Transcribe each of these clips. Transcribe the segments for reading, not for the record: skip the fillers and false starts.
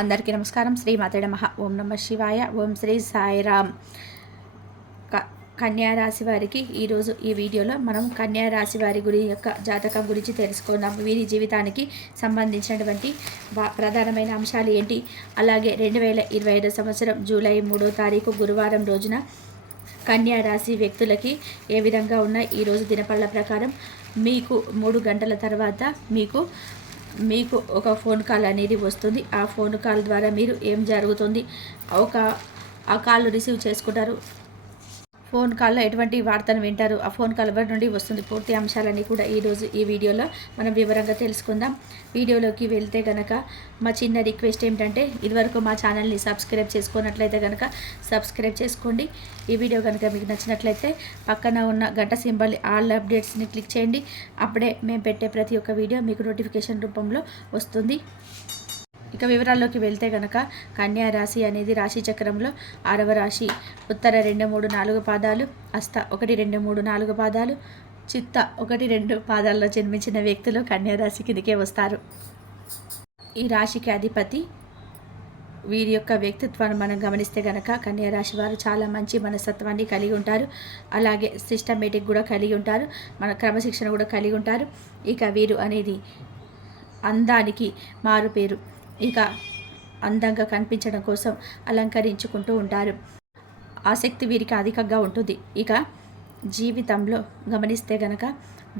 అందరికీ నమస్కారం. శ్రీమాతే నమః. ఓం నమః శివాయ. ఓం శ్రీ సాయిరామ్. కన్యా రాశి వారికి ఈరోజు ఈ వీడియోలో మనం కన్యా రాశి వారి యొక్క జాతకం గురించి తెలుసుకుందాం. వీరి జీవితానికి సంబంధించినటువంటి ప్రధానమైన అంశాలు ఏంటి, అలాగే 2025 సంవత్సరం జూలై 3వ తారీఖు గురువారం రోజున కన్యా రాశి వ్యక్తులకి ఏ విధంగా ఉన్నాయి ఈరోజు దినపళ్ళ ప్రకారం. మీకు 3 గంటల తర్వాత మీకు ఒక ఫోన్ కాల్ అనేది వస్తుంది. ఆ ఫోన్ కాల్ ద్వారా మీరు ఏం జరుగుతుంది ఆ కాల్ రిసీవ్ చేసుకుంటారు. ఫోన్ కాల్లో ఎటువంటి వార్తను వింటారు, ఆ ఫోన్ కాల్ ఎవరి నుండి వస్తుంది, పూర్తి అంశాలన్నీ కూడా ఈరోజు ఈ వీడియోలో మనం వివరంగా తెలుసుకుందాం. వీడియోలోకి వెళ్తే కనుక మా చిన్న రిక్వెస్ట్ ఏమిటంటే, ఇదివరకు మా ఛానల్ని సబ్స్క్రైబ్ చేసుకున్నట్లయితే కనుక సబ్స్క్రైబ్ చేసుకోండి. ఈ వీడియో కనుక మీకు నచ్చినట్లయితే పక్కన ఉన్న గంట సింబల్ ఆల్ అప్డేట్స్ని క్లిక్ చేయండి. అప్పుడే మేము పెట్టే ప్రతి ఒక్క వీడియో మీకు నోటిఫికేషన్ రూపంలో వస్తుంది. ఇక వివరాల్లోకి వెళ్తే కనుక కన్యా రాశి అనేది రాశి చక్రంలో 6వ రాశి. ఉత్తర 2, 3, 4 పాదాలు, హస్త 1, 2, 3, 4 పాదాలు, చిత్త 1, 2 పాదాల్లో జన్మించిన వ్యక్తులు కన్యా రాశి కిందకే వస్తారు. ఈ రాశికి అధిపతి. వీరి యొక్క వ్యక్తిత్వాన్ని మనం గమనిస్తే కనుక కన్యా రాశి వారు చాలా మంచి మనస్తత్వాన్ని కలిగి ఉంటారు. అలాగే సిస్టమేటిక్ కూడా కలిగి ఉంటారు, మన క్రమశిక్షణ కూడా కలిగి ఉంటారు. ఇక వీరు అనేది అందానికి మారు పేరు. ఇక అందంగా కనిపించడం కోసం అలంకరించుకుంటూ ఉంటారు. ఆసక్తి వీరికి అధికంగా ఉంటుంది. ఇక జీవితంలో గమనిస్తే గనక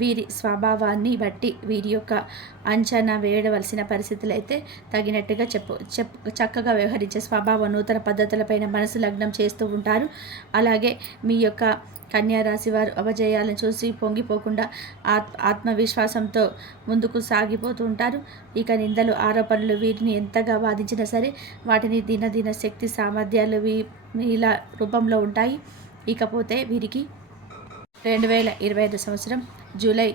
వీరి స్వభావాన్ని బట్టి వీరి యొక్క అంచనా వేయవలసిన పరిస్థితులు అయితే తగినట్టుగా చక్కగా వ్యవహరించే స్వభావం, నూతన పద్ధతులపైన మనసు లగ్నం చేస్తూ ఉంటారు. అలాగే మీ యొక్క కన్యా రాశి వారు అపజయాలను చూసి పొంగిపోకుండా ఆత్మవిశ్వాసంతో ముందుకు సాగిపోతూ ఉంటారు. ఇక నిందలు, ఆరోపణలు వీటిని ఎంతగా బాధించినా సరే వాటిని దినదిన శక్తి సామర్థ్యాలు ఇలా రూపంలో ఉంటాయి. ఇకపోతే వీరికి 2025 సంవత్సరం జూలై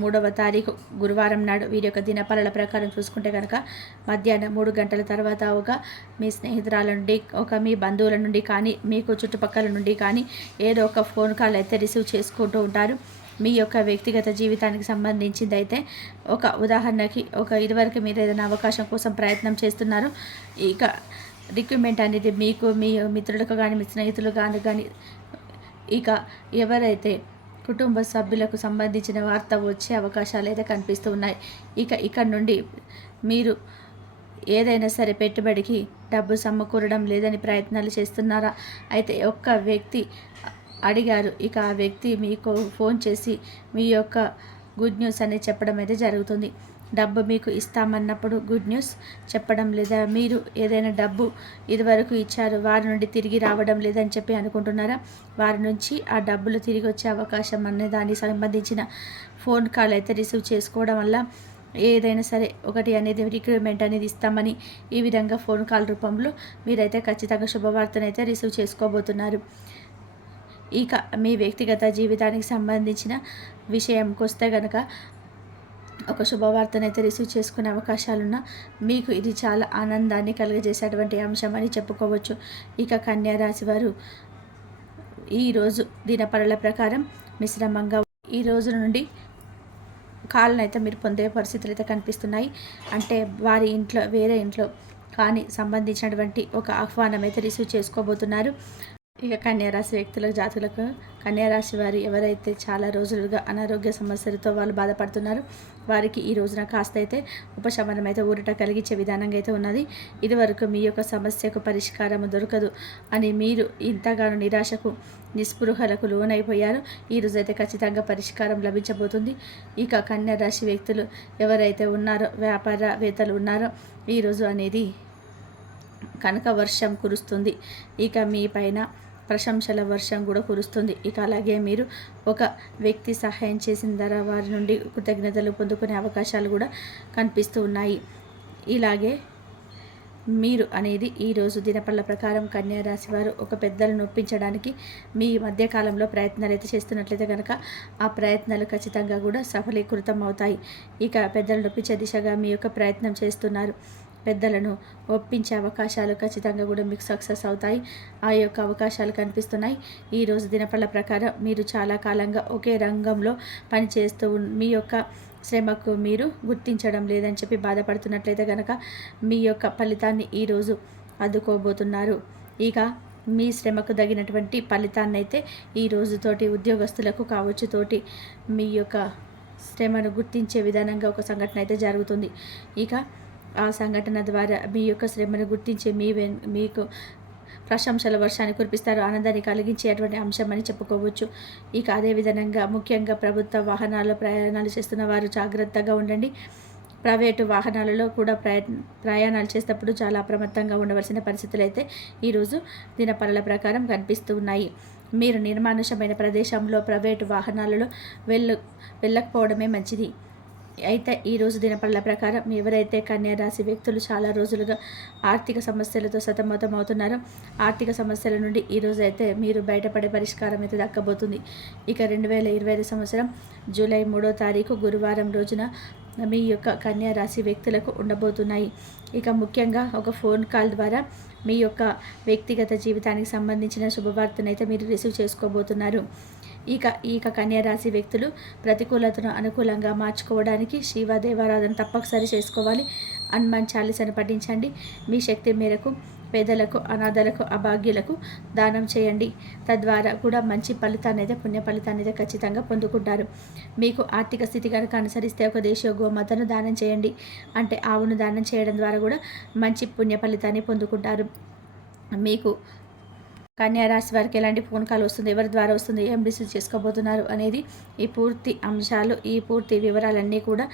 3వ తారీఖు గురువారం నాడు వీరి యొక్క దినఫలాల ప్రకారం చూసుకుంటే కనుక మధ్యాహ్నం 3 గంటల తర్వాత మీ స్నేహితురాల నుండి, మీ బంధువుల నుండి కానీ, మీకు చుట్టుపక్కల నుండి కానీ ఏదో ఒక ఫోన్ కాల్ అయితే రిసీవ్ చేసుకుంటూ ఉంటారు. మీ యొక్క వ్యక్తిగత జీవితానికి సంబంధించింది అయితే ఉదాహరణకి ఇదివరకు మీరు ఏదైనా అవకాశం కోసం ప్రయత్నం చేస్తున్నారు. ఇక రిక్రూట్మెంట్ అనేది మీకు, మీ మిత్రులకు కానీ, మీ స్నేహితులు కానీ ఇక ఎవరైతే కుటుంబ సభ్యులకు సంబంధించిన వార్త వచ్చే అవకాశాలు అయితే కనిపిస్తూ ఉన్నాయి. ఇక్కడ నుండి మీరు ఏదైనా సరే పెట్టుబడికి డబ్బు సమకూరడం లేదని ప్రయత్నాలు చేస్తున్నారా? అయితే ఒక్క వ్యక్తి అడిగారు. ఇక ఆ వ్యక్తి మీకు ఫోన్ చేసి మీ యొక్క గుడ్ న్యూస్ అనేది చెప్పడం అయితే జరుగుతుంది. డబ్బు మీకు ఇస్తామన్నప్పుడు గుడ్ న్యూస్ చెప్పడం లేదా, మీరు ఏదైనా డబ్బు ఇదివరకు ఇచ్చారు వారి నుండి తిరిగి రావడం లేదని చెప్పి అనుకుంటున్నారా? వారి నుంచి ఆ డబ్బులు తిరిగి వచ్చే అవకాశం అనే దానికి సంబంధించిన ఫోన్ కాల్ అయితే రిసీవ్ చేసుకోవడం వల్ల ఏదైనా సరే ఒకటి అనేది రిక్రూట్మెంట్ అనేది ఇస్తామని ఈ విధంగా ఫోన్ కాల్ రూపంలో మీరైతే ఖచ్చితంగా శుభవార్తను అయితే రిసీవ్ చేసుకోబోతున్నారు. ఇక మీ వ్యక్తిగత జీవితానికి సంబంధించిన విషయంకి వస్తే కనుక ఒక శుభవార్తను అయితే రిసీవ్ చేసుకునే అవకాశాలున్న మీకు ఇది చాలా ఆనందాన్ని కలుగజేసేటువంటి అంశం అని చెప్పుకోవచ్చు. ఇక కన్యా రాశి వారు ఈరోజు దినపరల ప్రకారం మిశ్రమంగా ఈ రోజు నుండి కాల్ని అయితే మీరు పొందే పరిస్థితులు అయితే కనిపిస్తున్నాయి. అంటే వారి ఇంట్లో, వేరే ఇంట్లో కానీ సంబంధించినటువంటి ఒక ఆహ్వానం అయితే రిసీవ్ చేసుకోబోతున్నారు. ఇక కన్యారాశి వ్యక్తుల జాతులకు, కన్యారాశి వారు ఎవరైతే చాలా రోజులుగా అనారోగ్య సమస్యలతో వాళ్ళు బాధపడుతున్నారో వారికి ఈ రోజున కాస్త అయితే ఉపశమనం అయితే ఊరట కలిగించే విధానంగా అయితే ఉన్నది. ఇదివరకు మీ యొక్క సమస్యకు పరిష్కారం దొరకదు అని మీరు ఇంతగానో నిరాశకు, నిస్పృహలకు లోనైపోయారు. ఈ రోజైతే ఖచ్చితంగా పరిష్కారం లభించబోతుంది. ఇక కన్యారాశి వ్యక్తులు ఎవరైతే ఉన్నారో, వ్యాపారవేత్తలు ఉన్నారో, ఈరోజు అనేది కనక వర్షం కురుస్తుంది. ఇక మీ పైన ప్రశంసల వర్షం కూడా కురుస్తుంది. ఇక అలాగే మీరు ఒక వ్యక్తి సహాయం చేసిన ద్వారా వారి నుండి కృతజ్ఞతలు పొందుకునే అవకాశాలు కూడా కనిపిస్తూ ఉన్నాయి. ఇలాగే మీరు అనేది ఈరోజు దినపళ్ళ ప్రకారం కన్యా రాశి వారు ఒక పెద్దలను ఒప్పించడానికి మీ మధ్యకాలంలో ప్రయత్నాలు అయితే చేస్తున్నట్లయితే కనుక ఆ ప్రయత్నాలు ఖచ్చితంగా కూడా సఫలీకృతం అవుతాయి. ఇక పెద్దలను ఒప్పించే దిశగా మీ యొక్క ప్రయత్నం చేస్తున్నారు. పెద్దలను ఒప్పించే అవకాశాలు ఖచ్చితంగా కూడా మీకు సక్సెస్ అవుతాయి. ఆ యొక్క అవకాశాలు కనిపిస్తున్నాయి. ఈరోజు దినపళ్ళ ప్రకారం మీరు చాలా కాలంగా ఒకే రంగంలో పనిచేస్తూ మీ యొక్క శ్రమకు మీరు గుర్తించడం లేదని చెప్పి బాధపడుతున్నట్లయితే కనుక మీ యొక్క ఫలితాన్ని ఈరోజు అందుకోబోతున్నారు. ఇక మీ శ్రమకు తగినటువంటి ఫలితాన్ని అయితే ఈ రోజుతోటి ఉద్యోగస్తులకు కావచ్చు తోటి మీ యొక్క శ్రమను గుర్తించే విధానంగా ఒక సంఘటన అయితే జరుగుతుంది. ఇక ఆ సంఘటన ద్వారా మీ యొక్క శ్రమను గుర్తించే మీకు ప్రశంసల వర్షాన్ని కురిపిస్తారు. ఆనందాన్ని కలిగించేటువంటి అంశం అని చెప్పుకోవచ్చు. ఇక అదేవిధంగా ముఖ్యంగా ప్రభుత్వ వాహనాల్లో ప్రయాణాలు చేస్తున్న వారు జాగ్రత్తగా ఉండండి. ప్రైవేటు వాహనాలలో కూడా ప్రయాణాలు చేసేటప్పుడు చాలా అప్రమత్తంగా ఉండవలసిన పరిస్థితులు అయితే ఈరోజు దినపరల ప్రకారం కనిపిస్తూ ఉన్నాయి. మీరు నిర్మానుషమైన ప్రదేశంలో ప్రైవేటు వాహనాలలో వెళ్ళకపోవడమే మంచిది. అయితే ఈరోజు దినపరల ప్రకారం ఎవరైతే కన్యా రాశి వ్యక్తులు చాలా రోజులుగా ఆర్థిక సమస్యలతో సతమతం అవుతున్నారో ఆర్థిక సమస్యల నుండి ఈరోజు అయితే మీరు బయటపడే పరిష్కారం అయితే దక్కబోతుంది. ఇక 2025 సంవత్సరం జూలై 3వ తారీఖు గురువారం రోజున మీ యొక్క కన్యా రాశి వ్యక్తులకు ఉండబోతున్నాయి. ఇక ముఖ్యంగా ఒక ఫోన్ కాల్ ద్వారా మీ యొక్క వ్యక్తిగత జీవితానికి సంబంధించిన శుభవార్తనైతే మీరు రిసీవ్ చేసుకోబోతున్నారు. ఇక కన్యా రాశి వ్యక్తులు ప్రతికూలతను అనుకూలంగా మార్చుకోవడానికి శివ దేవారాధన తప్పనిసరి చేసుకోవాలి. హనుమాన్ చాలీసాను పఠించండి. మీ శక్తి మేరకు పేదలకు, అనాథలకు, అభాగ్యులకు దానం చేయండి. తద్వారా కూడా మంచి ఫలితాన్ని అయితే పుణ్య ఫలితాన్ని అయితే ఖచ్చితంగా పొందుకుంటారు. మీకు ఆర్థిక స్థితి కనుక అనుసరిస్తే ఒక దేశీయ గోమాతను దానం చేయండి. అంటే ఆవును దానం చేయడం ద్వారా కూడా మంచి పుణ్య ఫలితాన్ని పొందుకుంటారు. మీకు కన్యా రాశి వారికి ఎలాంటి ఫోన్ కాల్ వస్తుంది, ఎవరి ద్వారా వస్తుంది, ఏం రిసీవ్ చేసుకోబోతున్నారు అనేది ఈ పూర్తి అంశాలు, ఈ పూర్తి వివరాలన్నీ కూడా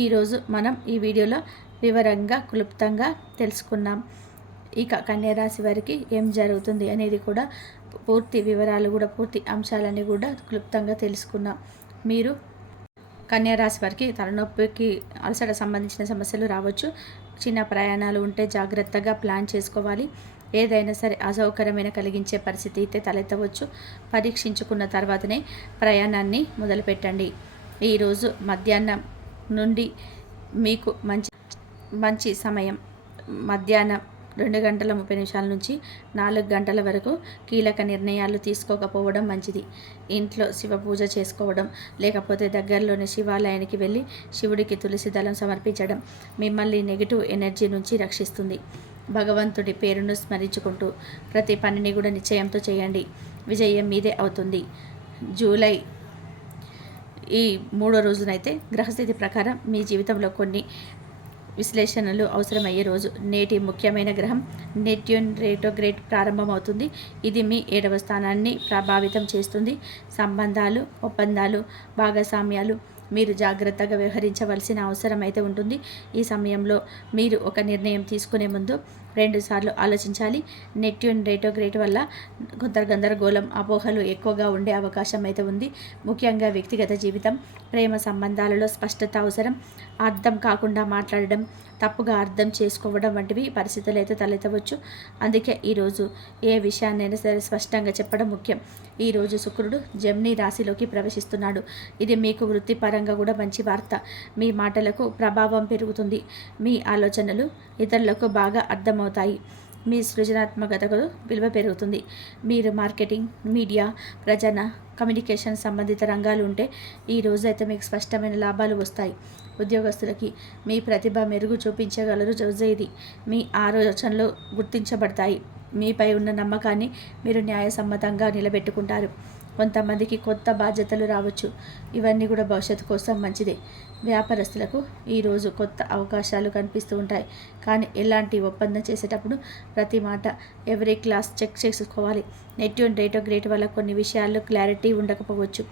ఈరోజు మనం ఈ వీడియోలో వివరంగా క్లుప్తంగా తెలుసుకున్నాం. ఇక కన్యా రాశి వారికి ఏం జరుగుతుంది అనేది కూడా పూర్తి వివరాలు కూడా పూర్తి అంశాలన్నీ కూడా క్లుప్తంగా తెలుసుకున్నాం. మీరు కన్యా రాశి వారికి తలనొప్పికి అలసట సంబంధించిన సమస్యలు రావచ్చు. చిన్న ప్రయాణాలు ఉంటే జాగ్రత్తగా ప్లాన్ చేసుకోవాలి. ఏదైనా సరే అసౌకర్యమైన కలిగించే పరిస్థితి అయితే తలెత్తవచ్చు. పరీక్షించుకున్న తర్వాతనే ప్రయాణాన్ని మొదలుపెట్టండి. ఈరోజు మధ్యాహ్నం నుండి మీకు మంచి సమయం. మధ్యాహ్నం 2:30 నుంచి 4 గంటల వరకు కీలక నిర్ణయాలు తీసుకోకపోవడం మంచిది. ఇంట్లో శివ పూజ చేసుకోవడం, లేకపోతే దగ్గరలోని శివాలయానికి వెళ్ళి శివుడికి తులసి దళం సమర్పించడం మిమ్మల్ని నెగిటివ్ ఎనర్జీ నుంచి రక్షిస్తుంది. భగవంతుడి పేరును స్మరించుకుంటూ ప్రతి పనిని కూడా నిశ్చయంతో చేయండి. విజయం మీదే అవుతుంది. జూలై ఈ 3వ రోజునైతే గ్రహస్థితి ప్రకారం మీ జీవితంలో కొన్ని విశ్లేషణలు అవసరమయ్యే రోజు. నేటి ముఖ్యమైన గ్రహం నెప్ట్యూన్ రెట్రోగ్రేడ్ ప్రారంభమవుతుంది. ఇది మీ 7వ స్థానాన్ని ప్రభావితం చేస్తుంది. సంబంధాలు, ఒప్పందాలు, భాగస్వామ్యాలు మీరు జాగ్రత్తగా వ్యవహరించవలసిన అవసరం అయితే ఉంటుంది. ఈ సమయంలో మీరు ఒక నిర్ణయం తీసుకునే ముందు 2 సార్లు ఆలోచించాలి. నెప్ట్యూన్ రెట్రోగ్రేడ్ వల్ల కొంత గందరగోళం, అపోహలు ఎక్కువగా ఉండే అవకాశం అయితే ఉంది. ముఖ్యంగా వ్యక్తిగత జీవితం, ప్రేమ సంబంధాలలో స్పష్టత అవసరం. అర్థం కాకుండా మాట్లాడడం, తప్పుగా అర్థం చేసుకోవడం వంటివి పరిస్థితులు అయితే తలెత్తవచ్చు. అందుకే ఈరోజు ఏ విషయాన్నైనా సరే స్పష్టంగా చెప్పడం ముఖ్యం. ఈరోజు శుక్రుడు జెమిని రాశిలోకి ప్రవేశిస్తున్నాడు. ఇది మీకు వృత్తిపరంగా కూడా మంచి వార్త. మీ మాటలకు ప్రభావం పెరుగుతుంది. మీ ఆలోచనలు ఇతరులకు బాగా అర్థమవుతాయి. మీ సృజనాత్మకతకు విలువ పెరుగుతుంది. మీరు మార్కెటింగ్, మీడియా, ప్రజన, కమ్యూనికేషన్ సంబంధిత రంగాలు ఉంటే ఈ రోజు అయితే మీకు స్పష్టమైన లాభాలు వస్తాయి. ఉద్యోగస్తులకి మీ ప్రతిభ మెరుగు చూపించగలరు. రోజు ఇది మీ ఆలోచనలు గుర్తించబడతాయి. మీపై ఉన్న నమ్మకాన్ని మీరు న్యాయసమ్మతంగా నిలబెట్టుకుంటారు. కొంతమందికి కొత్త బాధ్యతలు రావచ్చు. ఇవన్నీ కూడా భవిష్యత్తు కోసం మంచిదే. వ్యాపారస్తులకు ఈరోజు కొత్త అవకాశాలు కనిపిస్తూ ఉంటాయి. కానీ ఎలాంటి ఒప్పందం చేసేటప్పుడు ప్రతి మాట ఎవరీ క్లాస్ చెక్ చేసుకోవాలి. నెప్ట్యూన్ రెట్రోగ్రేడ్ వల్ల కొన్ని విషయాల్లో క్లారిటీ ఉండకపోవచ్చు.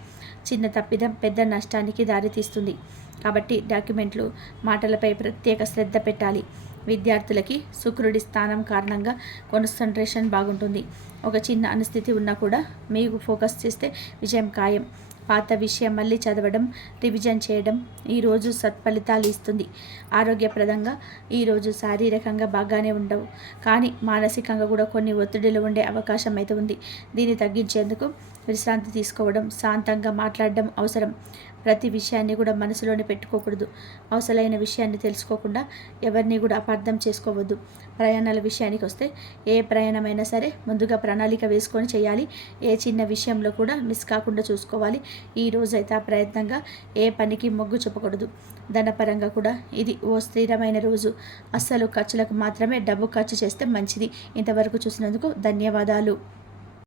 చిన్న తప్పిదం పెద్ద నష్టానికి దారితీస్తుంది. కాబట్టి డాక్యుమెంట్లు, మాటలపై ప్రత్యేక శ్రద్ధ పెట్టాలి. విద్యార్థులకి శుక్రుడి స్థానం కారణంగా కాన్సంట్రేషన్ బాగుంటుంది. ఒక చిన్న అనిస్థితి ఉన్నా కూడా మీకు ఫోకస్ చేస్తే విజయం ఖాయం. పాత విషయం మళ్ళీ చదవడం, రివిజన్ చేయడం ఈరోజు సత్ఫలితాలు ఇస్తుంది. ఆరోగ్యప్రదంగా ఈరోజు శారీరకంగా బాగానే ఉండవు, కానీ మానసికంగా కూడా కొన్ని ఒత్తిడిలు ఉండే అవకాశం అయితే ఉంది. దీన్ని తగ్గించేందుకు విశ్రాంతి తీసుకోవడం, శాంతంగా మాట్లాడడం అవసరం. ప్రతి విషయాన్ని కూడా మనసులోనే పెట్టుకోకూడదు. అవసరమైన విషయాన్ని తెలుసుకోకుండా ఎవరిని కూడా అపార్థం చేసుకోవద్దు. ప్రయాణాల విషయానికి వస్తే ఏ ప్రయాణమైనా సరే ముందుగా ప్రణాళిక వేసుకొని చేయాలి. ఏ చిన్న విషయంలో కూడా మిస్ కాకుండా చూసుకోవాలి. ఈ రోజైతే ఆ ప్రయత్నంగా ఏ పనికి మొగ్గు చెప్పకూడదు. ధనపరంగా కూడా ఇది ఓ స్థిరమైన రోజు. అస్సలు ఖర్చులకు మాత్రమే డబ్బు ఖర్చు చేస్తే మంచిది. ఇంతవరకు చూసినందుకు ధన్యవాదాలు.